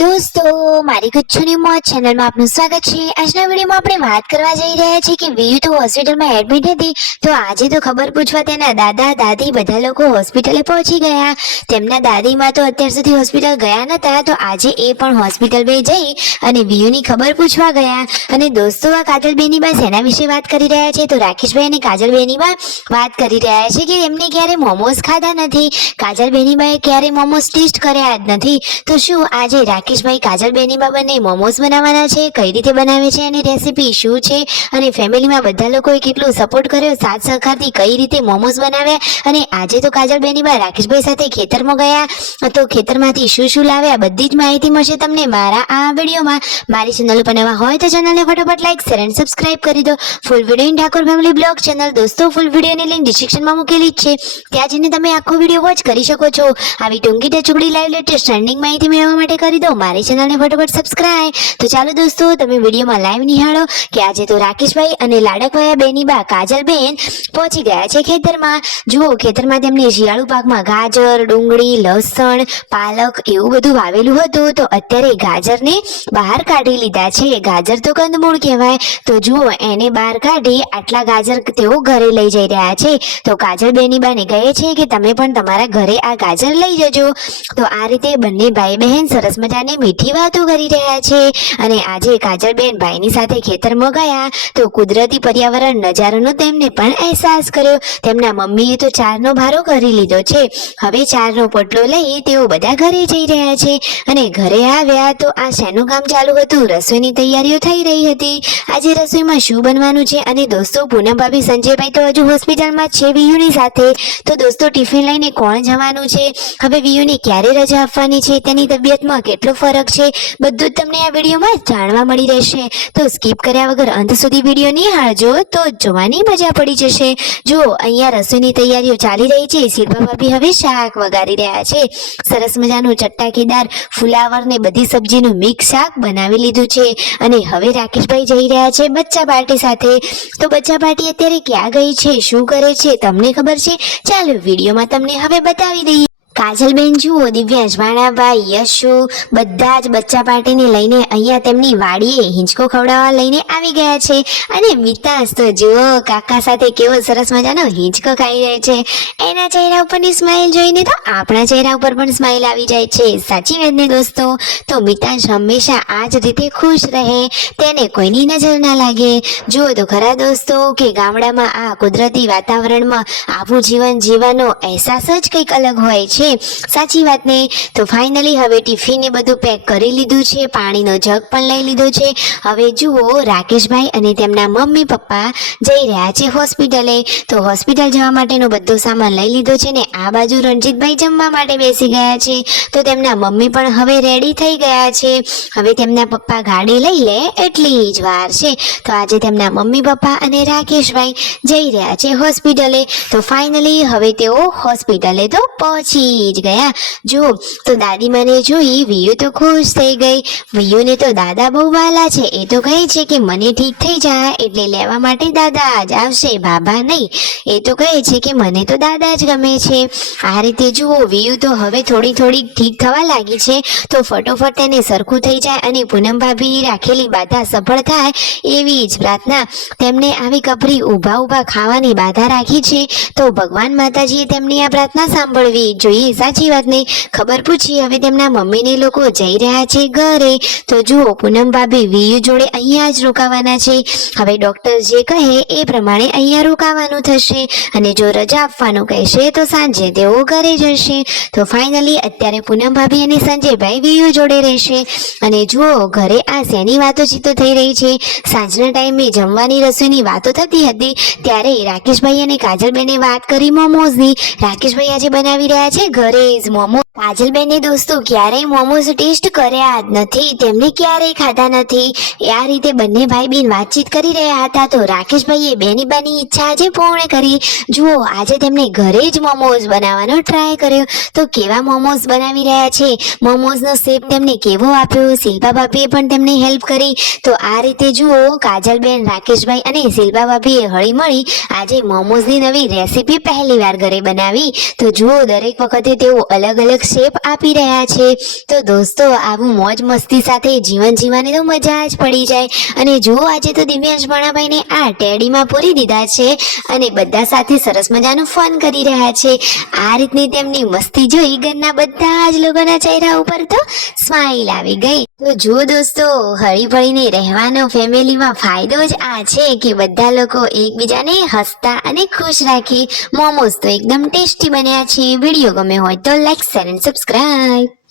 દોસ્તો મારી કચ્છની મોજ ચેનલમાં આપનું સ્વાગત છે। આજના વિડીયોમાં આપણે વાત કરવા જઈ રહ્યા છીએ કે વીયુ તો હોસ્પિટલમાં એડમિટ હતી, તો આજે તો ખબર પૂછવા તેના દાદા દાદી બધા લોકો હોસ્પિટલે પહોંચી ગયા। તેમના દાદીમાં તો અત્યાર સુધી હોસ્પિટલ ગયા નતા, તો આજે એ પણ હોસ્પિટલ બે જઈ અને વીયુની ખબર પૂછવા ગયા। અને દોસ્તો આ કાજલબેની બા સેના વિશે વાત કરી રહ્યા છે, તો રાકેશભાઈ અને કાજલબેની બા વાત કરી રહ્યા છે કે એમને ક્યારે મોમોસ ખાધા નથી, કાજલબેની બાએ ક્યારે મોમોસ ટેસ્ટ કર્યા જ નથી। તો શું આજે રાકેશભાઈ કાજલબેની બા બંને મોમોસ બનાવવાના છે, કઈ રીતે બનાવે છે અને રેસીપી શું છે અને ફેમિલીમાં બધા લોકોએ કેટલો સપોર્ટ કર્યો, સાથ સહકારથી કઈ રીતે મોમોસ બનાવ્યા અને આજે તો કાજલબેની બા રાકેશભાઈ સાથે ખેતરમાં ગયા, તો ખેતરમાંથી શું શું લાવ્યા બધી જ માહિતી મળશે તમને મારા આ વિડીયોમાં। મારી ચેનલ ઉપર નવા હોય તો ચેનલને ફટાફટ લાઈક શેર અને સબસ્ક્રાઇબ કરી દો। Full video in Thakor family blog channel દોસ્તો ફૂલ વિડીયોની લિંક ડિસ્ક્રિપ્શનમાં મૂકેલી જ છે, ત્યાં જઈને તમે આખો વિડીયો વોચ કરી શકો છો। આવી ટૂંકી ટચુકડી લાઈવ લેટેસ્ટ ટ્રેન્ડિંગ માહિતી મેળવવા માટે કરી દો મારી ચેનલને ફટાફટ સબસ્ક્રાઇબ। તો ચાલો દોસ્તો તમે વિડીયોમાં લાઈવ નિહાળો કે આજે તો રાકેશભાઈ અને લાડકવાયા બેની બા કાજલબેન પહોંચી ગયા છે ખેતરમાં। જુઓ ખેતરમાં તેમને શિયાળુ પાકમાં ગાજર, ડુંગળી, લસણ, પાલક એવું બધું વાવેલું હતું, તો અત્યારે ગાજરને બહાર કાઢી લીધા છે। ગાજર તો કંદમૂળ કહેવાય, તો જુઓ એને બહાર કાઢી આટલા ગાજર તેઓ ઘરે લઈ જઈ રહ્યા છે। તો કાજલબેની બાને કહે છે કે તમે પણ તમારા ઘરે આ ગાજર લઈ જજો। તો આ રીતે બંને ભાઈ બહેન સરસ મજાની મીઠી વાતો કરી રહ્યા છે। અને આજે કાજલબેન ભાઈની સાથે ખેતરમાં ગયા તો કુદરતી પર્યાવરણ નજારાનો તેમને પણ અહેસાસ કર્યો। તેમના મમ્મીએ તો ચારનો ભારો કરી લીધો છે, હવે ચારનો પોટલો લઈ તેઓ બધા ઘરે જઈ રહ્યા છે। અને ઘરે આવ્યા તો આ શેનું કામ ચાલુ હતું, રસોઈની તૈયારીઓ થઈ રહી હતી। આજે રસોઈમાં શું બનવાનું છે અને દોસ્તો પૂનમ ભાભી સંજયભાઈ તો હજુ હોસ્પિટલમાં છે વીયુની સાથે, તો દોસ્તો ટિફિન લઈને કોણ જવાનું છે, હવે વીયુને ક્યારે રજા આપવાની છે, તેની તબિયતમાં કેટલો ફરક છે, બધું જ તમને આ વિડીયોમાં જાણવા મળી રહેશે। તો સ્કીપ કર્યા વગર અંત સુધી વિડીયો નિહાળજો તો જોવાની મજા પડી જશે। જુઓ અહીંયા રસોઈની તૈયારીઓ ચાલી રહી છે, શિલ્પા ભાભી હવે શાક વઘારી રહ્યા છે, સરસ મજાનું ચટાકેદાર ફુલાવર ને બધી સબ્જીનું મિક્સ શાક બનાવી લીધું છે। અને હવે રાકેશભાઈ જઈ રહ્યા છે બચ્ચા પાર્ટી સાથે, તો બચ્ચા પાર્ટી અત્યારે ક્યાં ગઈ છે, શું કરે છે તમને ખબર છે, ચાલો વિડીયોમાં તમને હવે બતાવી દઈએ। કાજલબેન જુઓ દિવ્યાંશ, ભાણાભાઈ, યશુ બધા જ બચ્ચા પાર્ટીને લઈને અહીંયા તેમની વાડીએ હિંચકો ખવડાવવા લઈને આવી ગયા છે। અને મિતાંશ તો જુઓ કાકા સાથે કેવો સરસ મજાનો હિંચકો ખાઈ રહે છે, એના ચહેરા ઉપરની સ્માઇલ જોઈને તો આપણા ચહેરા ઉપર પણ સ્માઇલ આવી જાય છે, સાચી વાત ને દોસ્તો। તો મિતાંશ હંમેશા આ જ રીતે ખુશ રહે, તેને કોઈની નજર ના લાગે। જુઓ તો ખરા દોસ્તો કે ગામડામાં આ કુદરતી વાતાવરણમાં આવું જીવન જીવવાનો અહેસાસ જ કંઈક અલગ હોય છે, સાચી વાત ને। તો ફાઇનલી હવે ટિફિન ને બધું પેક કરી લીધું છે, પાણીનો જગ પણ લઈ લીધો છે। હવે જુઓ રાકેશભાઈ અને તેમના મમ્મી પપ્પા જઈ રહ્યા છે હોસ્પિટલે, તો હોસ્પિટલ જવા માટેનો બધો સામાન લઈ લીધો છે ને આ બાજુ રણજીતભાઈ જમવા માટે બેસી ગયા છે, તો તેમના મમ્મી પણ હવે રેડી થઈ ગયા છે, હવે તેમના પપ્પા ગાડી લઈ લે એટલી જ વાર છે। તો આજે તેમના મમ્મી પપ્પા અને રાકેશભાઈ જઈ રહ્યા છે હોસ્પિટલે, તો ફાઇનલી હવે તેઓ હોસ્પિટલે તો પહોંચી જ ગયા। જો તો દાદીમાને જોઈ વીયુ તો ખુશ થઈ ગઈ, વીયુને તો દાદા બહુ વાલા છે, એ તો કહે છે કે મને ઠીક થઈ જાય એટલે લેવા માટે દાદા જ આવશે, બાબા નહીં, એ તો કહે છે કે મને તો દાદા જ ગમે છે। આ રીતે જુઓ વીયુ તો હવે થોડી થોડી ઠીક થવા લાગી છે, તો ફટોફટ તેને સરખું થઈ જાય અને પૂનમ ભાભી રાખેલી બાધા સફળ થાય એવી જ પ્રાર્થના। તેમને આવી કપરી ઊભા ઊભા ખાવાની બાધા રાખી છે, તો ભગવાન માતાજીએ તેમની આ પ્રાર્થના સાંભળવી જોઈએ, સાચી વાત ને। ખબર પૂછી હવે તેમના મમ્મીને લોકો જઈ રહ્યા છે ઘરે, તો જુઓ પૂનમ ભાભી વીયુ જોડે અહીંયા જ રોકાવાના છે, હવે ડોક્ટર જે કહે એ પ્રમાણે અહીંયા રોકાવાનું થશે, અને જો રજા આપવાનું કહેશે તો સાંજે તેઓ ઘરે જશે। તો ફાઇનલી અત્યારે પૂનમ ભાભી અને સંજયભાઈ વીયુ જોડે રહેશે। અને જુઓ ઘરે આ શેની વાતોચીતો થઈ રહી છે, સાંજના ટાઈમે જમવાની રસોઈની વાતો થતી હતી ત્યારે રાકેશભાઈ અને કાજલબેને વાત કરી મોમોઝની। રાકેશભાઈ આજે બનાવી રહ્યા છે ઘરે જ મોમો, કાજલબેને દોસ્તો ક્યારેય મોમોઝ ટેસ્ટ કર્યા જ નથી, તેમને ક્યારેય ખાધા નથી, આ રીતે બંને ભાઈ બહેન વાતચીત કરી રહ્યા હતા, તો રાકેશભાઈએ બેની બાની ઈચ્છા આજે પૂર્ણ કરી। જુઓ આજે તેમને ઘરે જ મોમોઝ બનાવવાનો ટ્રાય કર્યો, તો કેવા મોમોઝ બનાવી રહ્યા છે, મોમોઝનો શેપ તેમને કેવો આપ્યો, શિલ્પા ભાભીએ પણ તેમને હેલ્પ કરી। તો આ રીતે જુઓ કાજલબેન, રાકેશભાઈ અને શિલ્પા ભાભીએ હળી મળી આજે મોમોઝની નવી રેસીપી પહેલી વાર ઘરે બનાવી। તો જુઓ દરેક વખતે તેઓ અલગ અલગ શેપ આપી રહ્યા છે. તો દોસ્તો આવું મોજ મસ્તી સાથે જીવન જીવવાની તો મજા જ પડી જાય. અને જો આજે તો દિવ્યાંશ ભાણાભાઈને આ ટેડીમાં પૂરી દીધા છે અને બધા સાથે સરસ મજાનું ફન કરી રહ્યા છે. આ રીતની તેમની મસ્તી જોઈ ઘરના બધા જ લોકોના ચહેરા ઉપર તો સ્માઈલ આવી ગઈ. તો જો દોસ્તો હળી ભળીને રહેવાનો ફેમિલીમાં ફાયદો જ આ છે કે બધા લોકો એકબીજાને હસતા અને ખુશ રાખે. મોમોસ તો એકદમ ટેસ્ટી બન્યા છે. વિડીયો ગમે હોય તો લાઈક શેર અને સબસ્ક્રાઇબ.